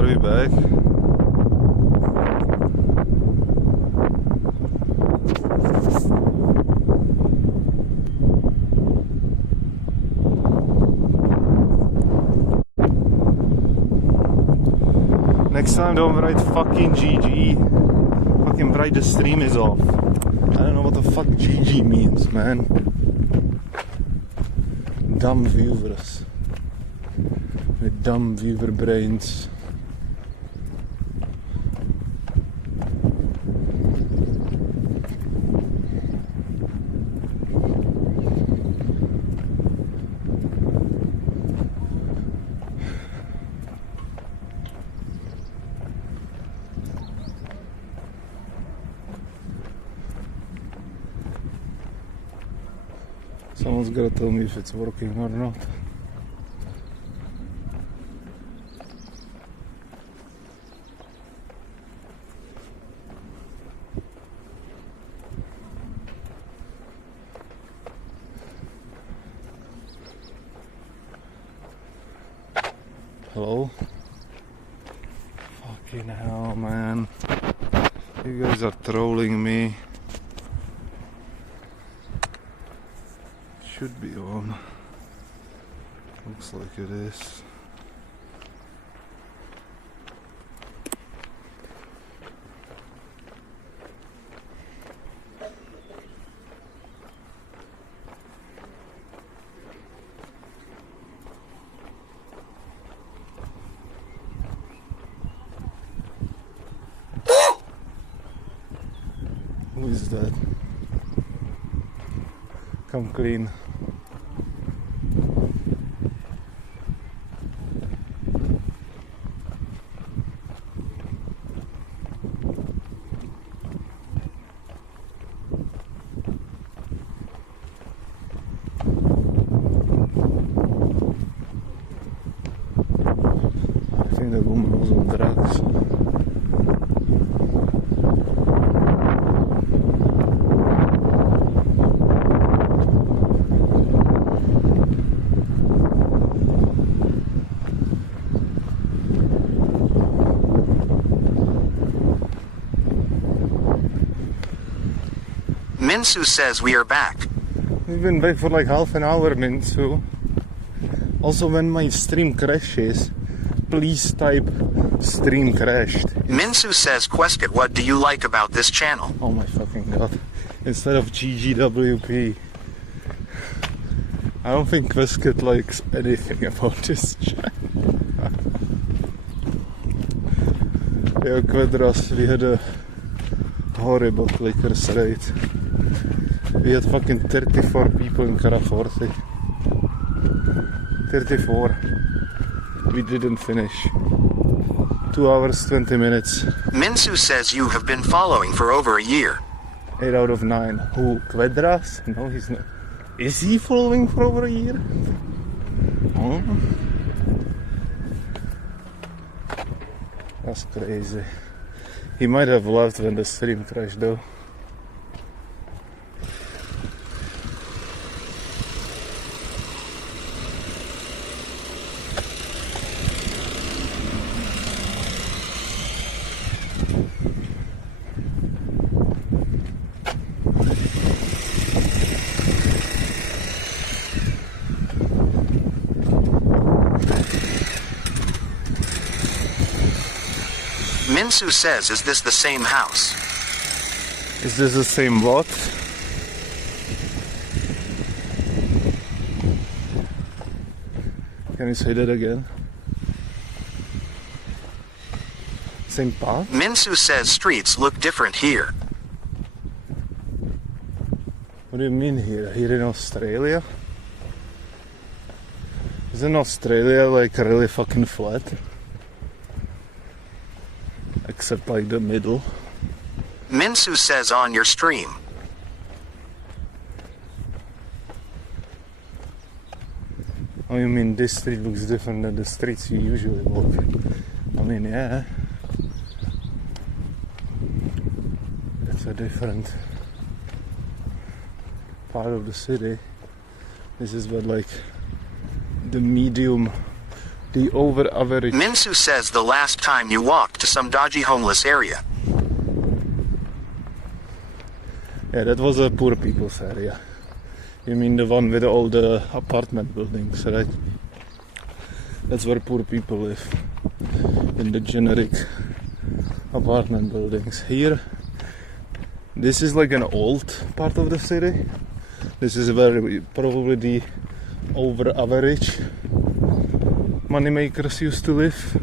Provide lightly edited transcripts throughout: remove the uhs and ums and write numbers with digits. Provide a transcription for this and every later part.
Are we back? Next time don't write fucking GG. Fucking write the stream is off. I don't know what the fuck GG means, man. Dumb viewers. With dumb viewer brains. Someone's gotta tell me if it's working or not. Hello? Fucking hell, man. You guys are trolling me. Should be on. Looks like it is. Who is that? Come clean. I think the woman was on drugs. Minsu says we are back. We've been back for like half an hour, Minsu. Also, when my stream crashes, please type stream crashed. Minsu says, Questkit, what do you like about this channel? Oh my fucking god. Instead of GGWP. I don't think Questkit likes anything about this channel. Yo, Quadras, we had a horrible clickers rate. We had fucking 34 people in Caraforte. 34. We didn't finish. 2 hours, 20 minutes. Minsu says you have been following for over a year. 8 out of 9. Who? Quadras? No, he's not. Is he following for over a year? Oh. That's crazy. He might have left when the stream crashed though. Minsu says, is this the same house? Is this the same what? Can you say that again? Same path? Minsu says streets look different here. What do you mean here? Here in Australia? Isn't Australia like really fucking flat? Except like the middle. Minsu says on your stream. Oh, you mean this street looks different than the streets you usually walk? I mean, yeah. It's a different part of the city. This is what like the medium The over average. Minsu says the last time you walked to some dodgy homeless area. Yeah, that was a poor people's area. You mean the one with all the apartment buildings, right? That's where poor people live. In the generic apartment buildings. Here, this is like an old part of the city. This is where probably the over average moneymakers used to live.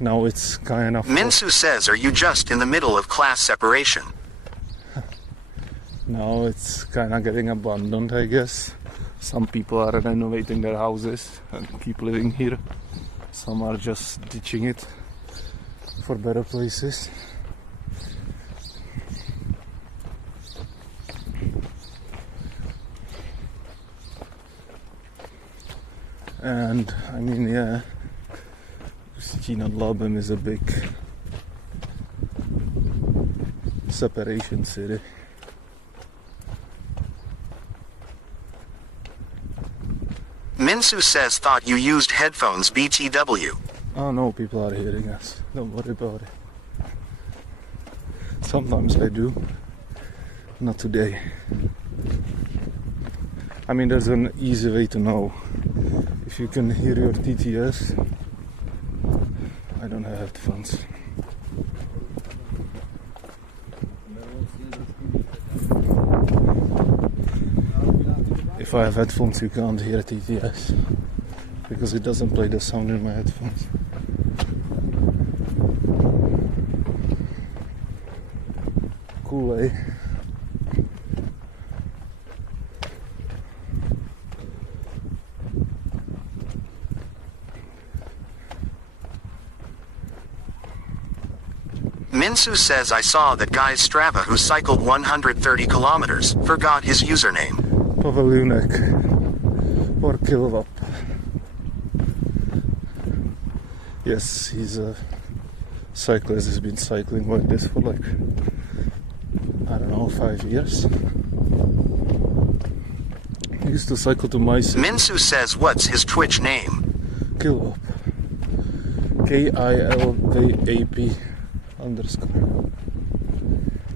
Now it's kind of... Minsu says, are you just in the middle of class separation? Now it's kind of getting abandoned, I guess. Some people are renovating their houses and keep living here. Some are just ditching it for better places. And I mean, yeah, Ústí nad Labem is a big separation city. Minsu says thought you used headphones BTW. Oh no, people are hearing us. Don't worry about it. Sometimes I do. Not today. I mean, there's an easy way to know. If you can hear your TTS, I don't have headphones. If I have headphones, you can't hear TTS because it doesn't play the sound in my headphones. Cool, eh? Minsu says I saw that guy's Strava who cycled 130 kilometers, forgot his username. Pavelunek or Kilovap. Yes, he's a cyclist. He's been cycling like this for like, I don't know, 5 years. He used to cycle to my city. Minsu says what's his Twitch name? Kilovap. KILVAP _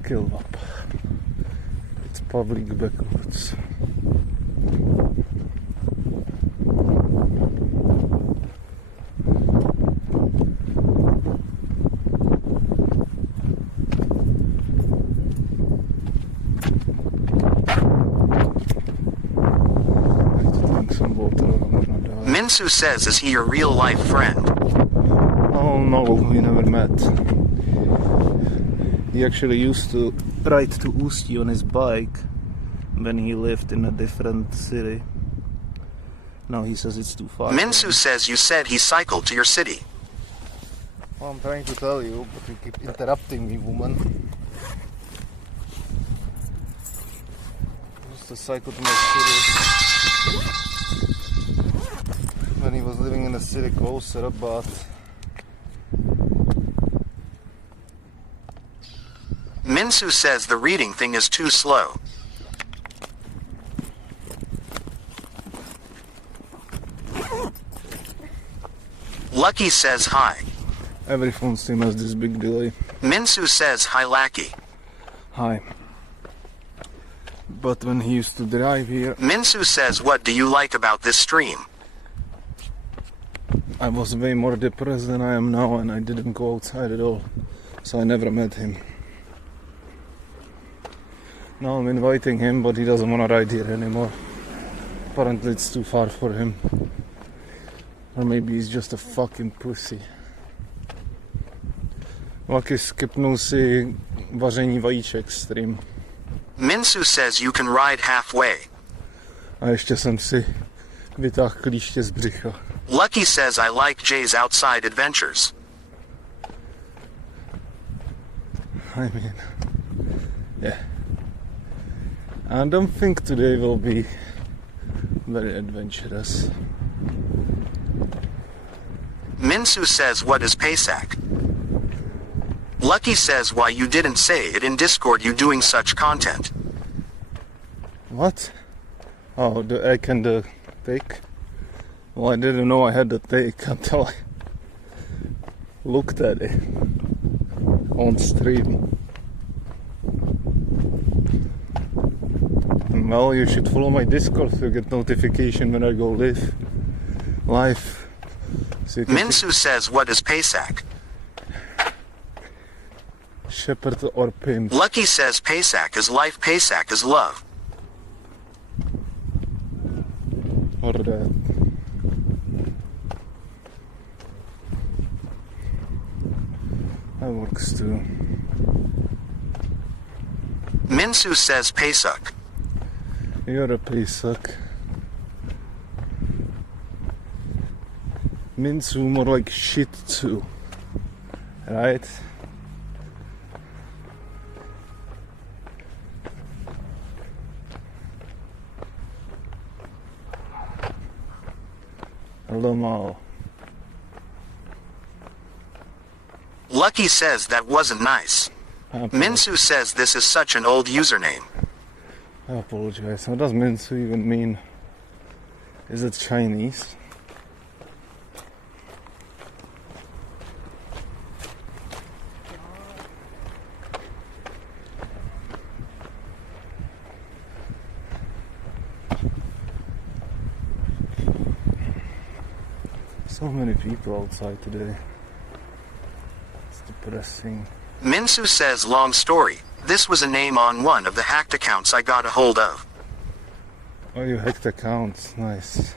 Kilovap. It's public backwards. Minsu says, is he your real life friend? Oh no, we never met. He actually used to ride to Ústí on his bike when he lived in a different city. Now he says it's too far. Minsu says you said he cycled to your city. Well, I'm trying to tell you, but you keep interrupting me, woman. He used to cycle to my city when he was living in a city closer, but Minsu says the reading thing is too slow. Lucky says hi. every phone stream has this big delay. Minsu says hi Lucky. Hi. But when he used to drive here, Minsu says what do you like about this stream? I was way more depressed than I am now, and I didn't go outside at all, so I never met him. Now I'm inviting him, but he doesn't want to ride here anymore. Apparently it's too far for him. Or maybe he's just a fucking pussy. Lucky skipnul si vaření vajíček stream. Minsu says you can ride halfway. A ještě jsem si vytáhl klíště z břicha. Lucky says I like Jay's outside adventures. I mean, yeah. I don't think today will be very adventurous. Minsu says what is Paysac? Lucky says why you didn't say it in Discord you doing such content. What? Oh, the egg and the cake? Well, I didn't know I had the take until I looked at it on stream. And well, you should follow my Discord to get notification when I go live. So Minsu says, what is Pesach? Shepherd or pimp. Lucky says Pesach is life, Pesach is love. Or that. That works too. Minsu says Pesach. You're a Pesach. Minsu more like shit too. Right? Hello. Lucky says that wasn't nice. Minsu says this is such an old username. I apologize. What does Minsu even mean? Is it Chinese? So many people outside today. It's depressing. Minsu says long story. This was a name on one of the hacked accounts I got a hold of. Oh, you hacked accounts. Nice.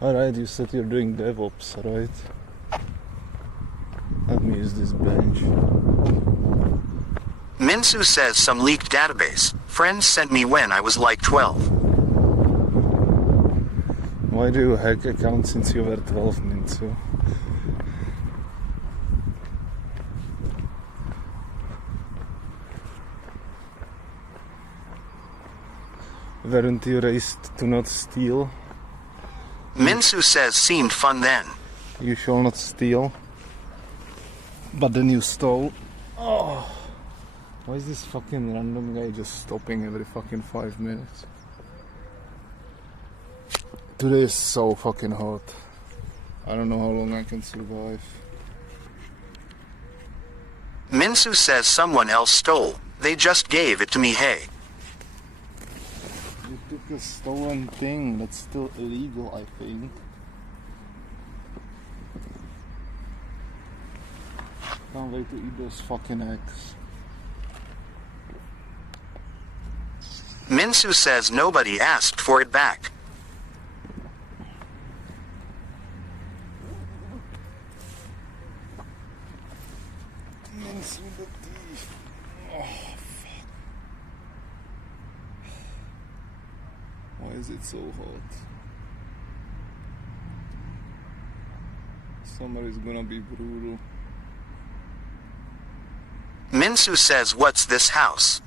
Alright, you said you're doing DevOps, right? Let me use this bench. Minsu says some leaked database. Friends sent me when I was like 12. Why do you hack accounts since you were 12, Minsu? Weren't you raised to not steal? Minsu says seemed fun then. You shall not steal. But then you stole. Oh. Why is this fucking random guy just stopping every fucking 5 minutes? Today is so fucking hot. I don't know how long I can survive. Minsu says someone else stole. They just gave it to me, hey. You took a stolen thing. That's still illegal, I think. Can't wait to eat those fucking eggs. Minsu says nobody asked for it back. Minsu the thief. Oh, fuck. Why is it so hot? Summer is gonna be brutal. Minsu says what's this house?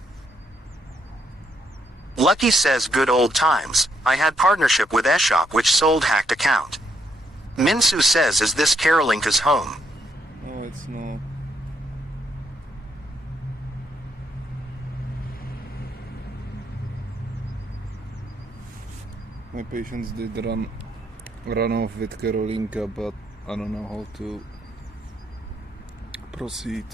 Lucky says good old times. I had partnership with eShop which sold hacked account. Minsu says is this Karolinka's home? No, it's not. My patients did run off with Karolinka, but I don't know how to proceed.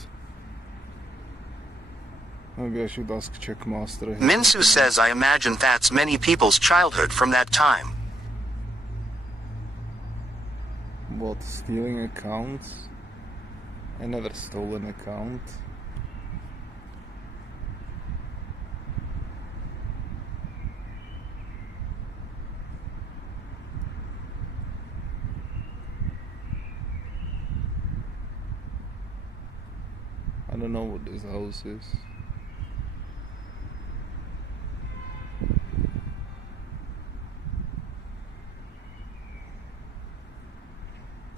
Maybe I should ask Checkmaster. Minsu says I imagine that's many people's childhood from that time. What, stealing accounts? I never stole an account. I don't know what this house is.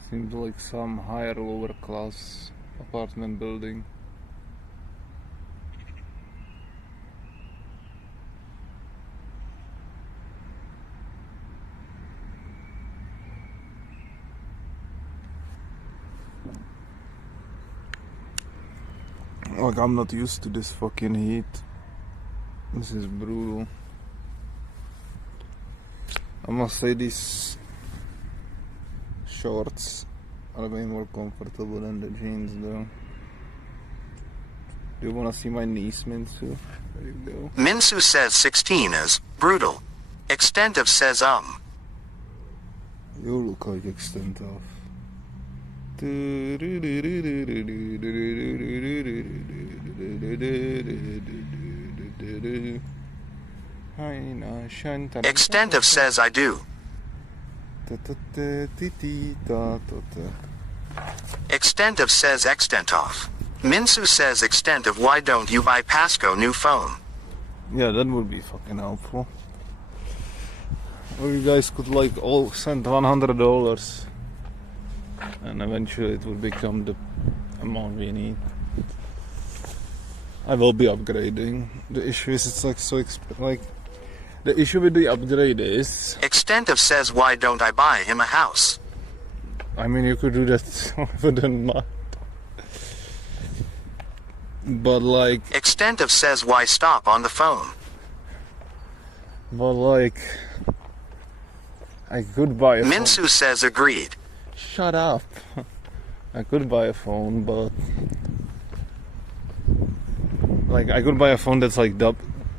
Seems like some higher lower class apartment building. Like, I'm not used to this fucking heat. This is brutal. I must say these shorts are way more comfortable than the jeans though. Do you wanna see my niece, Minsu? There you go. Minsu says 16 is brutal. Extent of says You look like extent of. Extent of says I do. Extent of says extent of. Minsu says extent of why don't you buy Pasco new phone? Yeah, that would be fucking helpful. Or you guys could like all send $100 and eventually it would become the amount we need. I will be upgrading. The issue is it's like so the issue with the upgrade is Extent of says why don't I buy him a house? I mean you could do that within month. But like Extent of says why stop on the phone? But like I could buy a Minsu phone. says agreed. Shut up. I could buy a phone, but like I could buy a phone that's like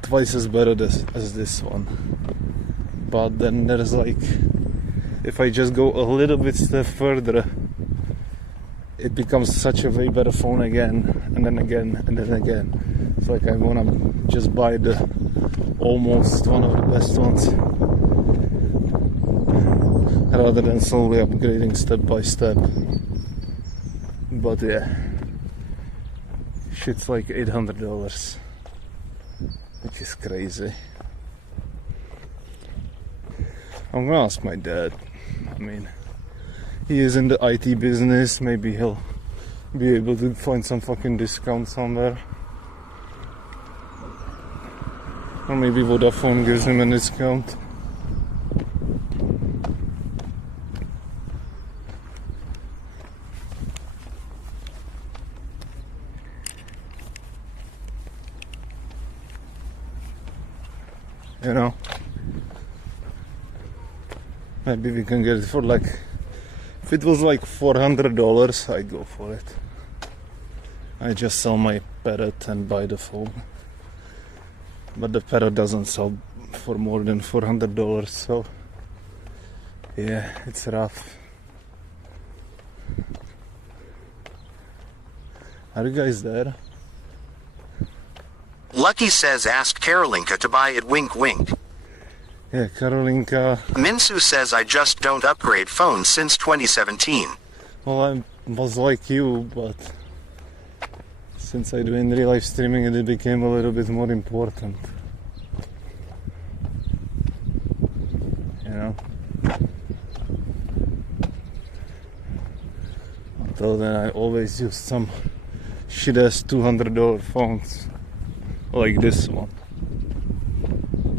twice as better as this one. But then there's like, if I just go a little bit step further, it becomes such a way better phone again, and then again, and then again. It's like I wanna just buy the almost one of the best ones, rather than slowly upgrading step by step. But yeah, shit's like $800, which is crazy. I'm gonna ask my dad. I mean, he is in the IT business, maybe he'll be able to find some fucking discount somewhere. Or maybe Vodafone gives him a discount. You know, maybe we can get it for like, if it was like $400, I'd go for it. I just sell my Parrot and buy the phone. But the Parrot doesn't sell for more than $400, so yeah, it's rough. Are you guys there? Lucky says ask Karolinka to buy it wink wink. Yeah, Karolinka. Minsu says I just don't upgrade phones since 2017. Well, I was like you, but since I do in real life streaming, it became a little bit more important. You know? Until then, I always used some shit ass $200 phones. Like this one.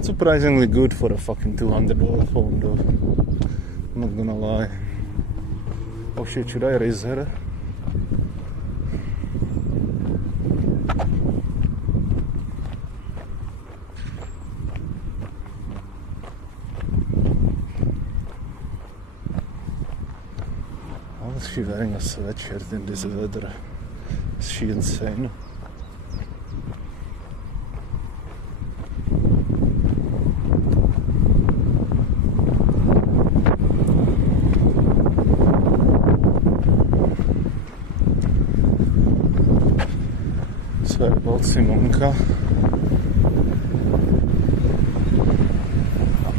Surprisingly good for a fucking $200 phone though. I'm not gonna lie. Oh shit, should I raise her? Why is she wearing a sweatshirt in this weather? Is she insane? Sorry about Simonka.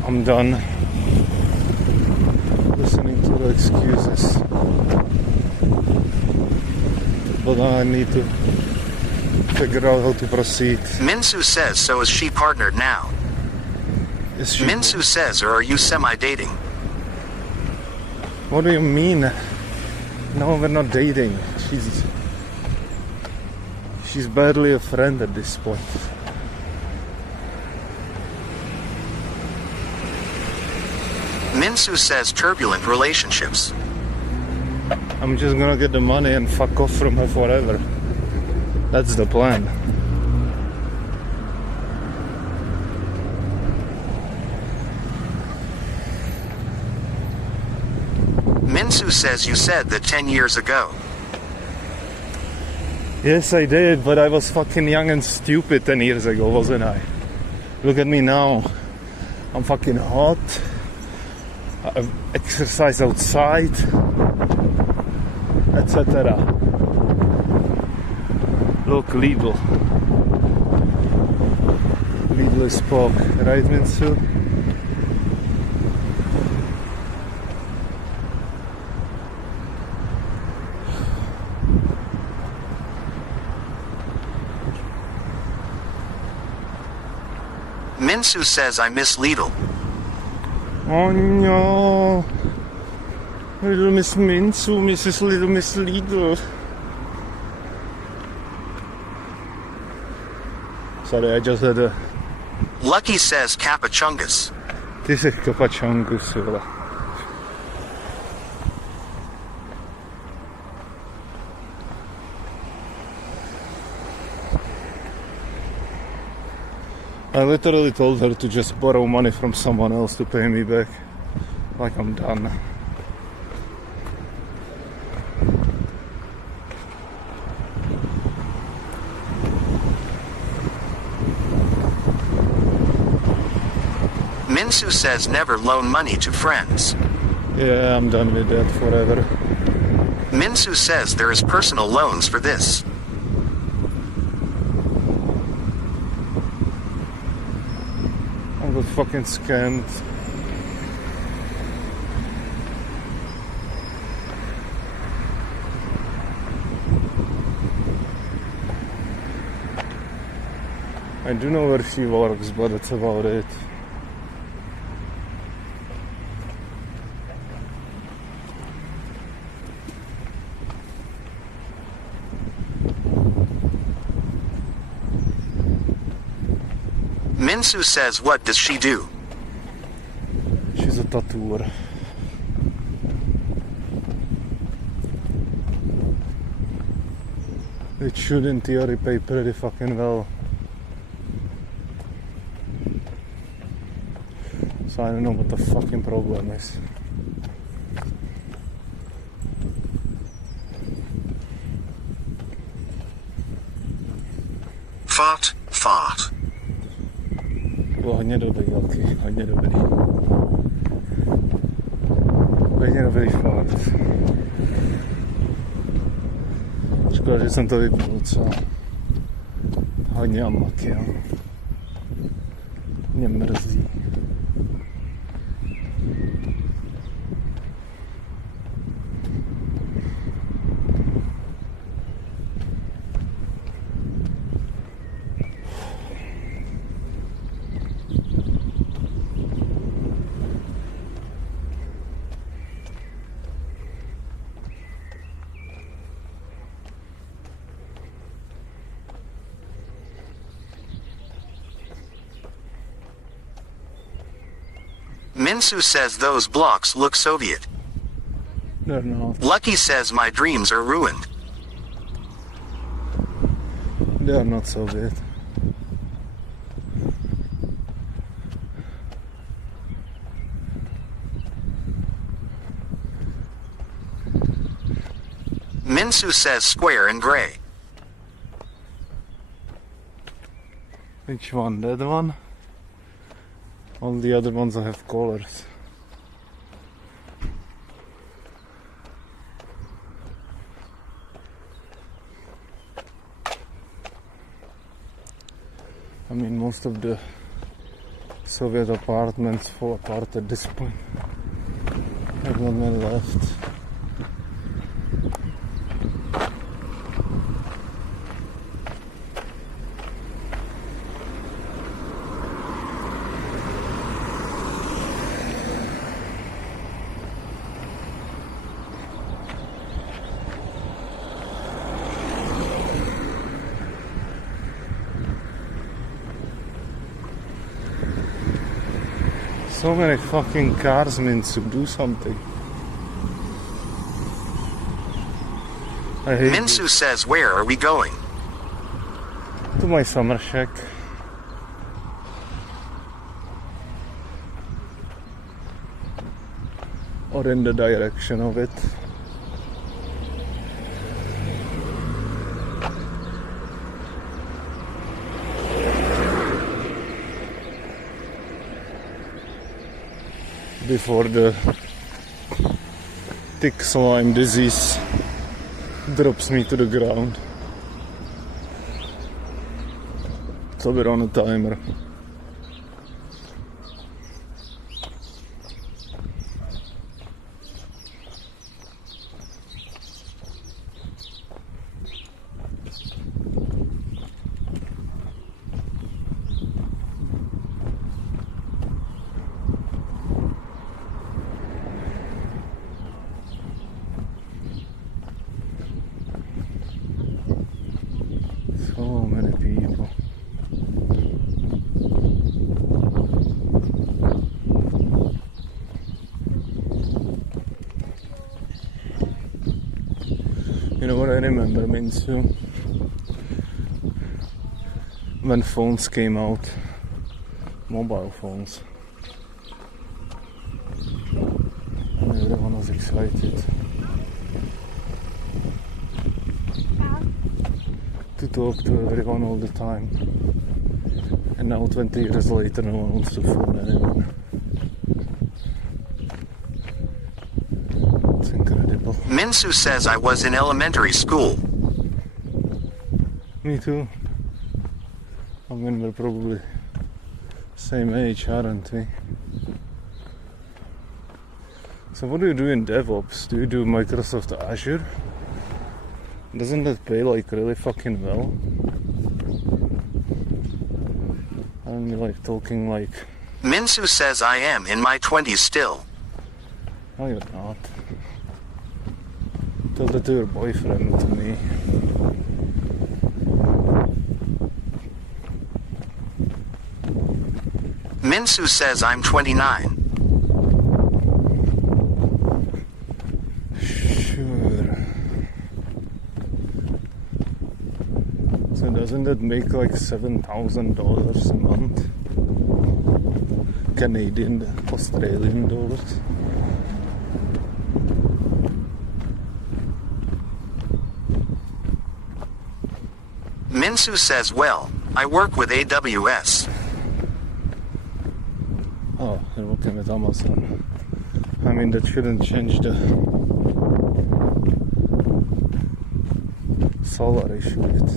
I'm done listening to the excuses. But I need to figure out how to proceed. Minsu says so is she partnered now? Is she? Minsu says or are you semi-dating? What do you mean? No, we're not dating. She's barely a friend at this point. Minsu says turbulent relationships. I'm just gonna get the money and fuck off from her forever. That's the plan. Minsu says you said that 10 years ago. Yes, I did, but I was fucking young and stupid 10 years ago, wasn't I? Look at me now. I'm fucking hot. I exercise outside, etc. Look, Lidl. Lidl is spoke, right, Minsu? Minsu says I miss Lidl. Oh no. Little Miss Minsu, Mrs. Little Miss Lidl. Sorry, I just had a... Lucky says Capachungus. This is Capachungus, voilà. I literally told her to just borrow money from someone else to pay me back. Like I'm done. Minsu says never loan money to friends. Yeah, I'm done with that forever. Minsu says there is personal loans for this. I got fucking scammed. I do know where she works, but that's about it. Minsu says what does she do? She's a tattooer. It should in theory pay pretty fucking well. So I don't know what the fucking problem is. Fart. Bylo hodně dobrý, velký, hodně dobrý. Hodně dobrý fakt. Škoda, že jsem to vypnul, co? Hodně unlucky, jo. Mě mrzí. Minsu says those blocks look Soviet. They're not. Lucky says my dreams are ruined. They're not so bad. Minsu says square and gray. Which one? That one? All the other ones have colors. I mean, most of the Soviet apartments fall apart at this point. There's not many left. So many fucking cars, Minsu, do something. I hate Minsu says where are we going? to my summer shack. or in the direction of it. Before the thick slime disease drops me to the ground. So we're on a timer. So many people. You know what I remember, Minsu? When phones came out, mobile phones, and everyone was excited to talk to everyone all the time. And now 20 years later, no one wants to phone anyone. It's incredible. Minsu says I was in elementary school. Me too. I mean, we're probably same age, aren't we? So what do you do in DevOps? Do you do Microsoft Azure? Doesn't that pay like really fucking well? Aren't you like talking like... Minsu says I am in my 20s still. No, you're not. Tell that to your boyfriend, not to me. Minsu says I'm 29. Sure. So doesn't that make like $7,000 a month? Canadian, Australian dollars? Minsu says, well, I work with AWS. Oh, you're working with Amazon. I mean, that shouldn't change the salary, should it?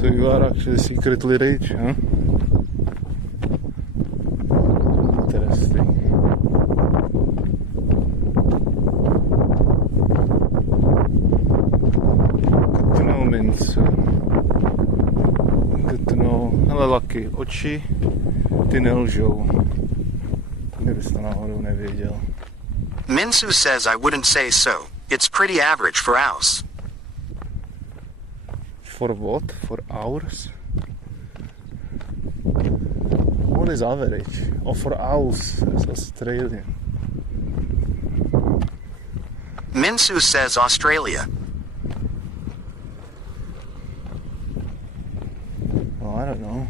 So you are actually secretly rich, huh? Interesting. Good to know, Minsu. Good to know. Ale Lucky, oči ty nelžou. Kdybys to náhodou nevěděl. Minsu says I wouldn't say so. It's pretty average for house. For what? For hours? What is average? Oh, for hours. It's Australian. Minsu says Australia. Well, I don't know.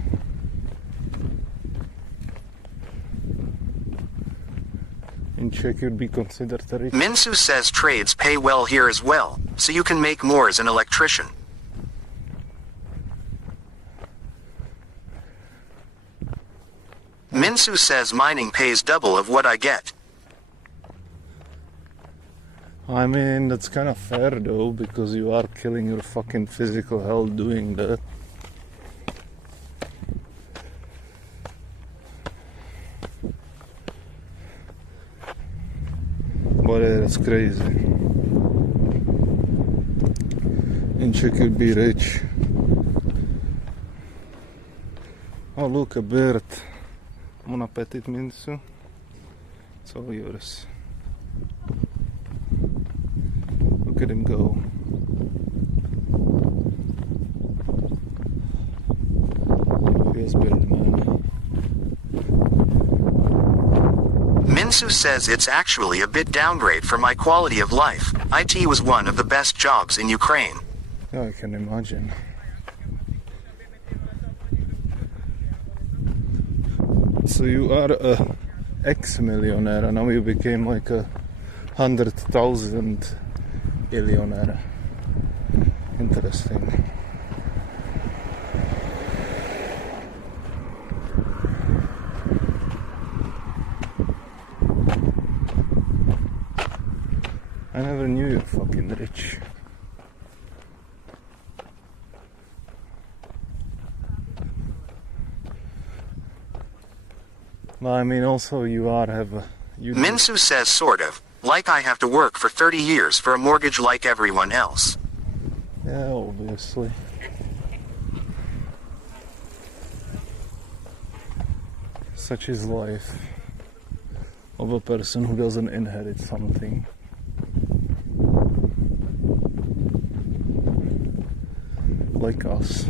In Czech you'd be considered rich. Minsu says trades pay well here as well, so you can make more as an electrician. Minsu says mining pays double of what I get. I mean, that's kind of fair though, because you are killing your fucking physical health doing that. But that's crazy. In Czech you'd be rich. Oh, look, a bird. Mon appetit, Minsu. It's all yours. Look at him go. Feels bad, man. Minsu says it's actually a bit downgrade for my quality of life. IT was one of the best jobs in Ukraine. Yeah, I can imagine. So you are a ex-millionaire and now you became like a 100,000 millionaire. Interesting. I never knew you're fucking rich. Well, I mean, also you Minsu says sort of, like I have to work for 30 years for a mortgage like everyone else. Yeah, obviously. Such is life of a person who doesn't inherit something. Like us.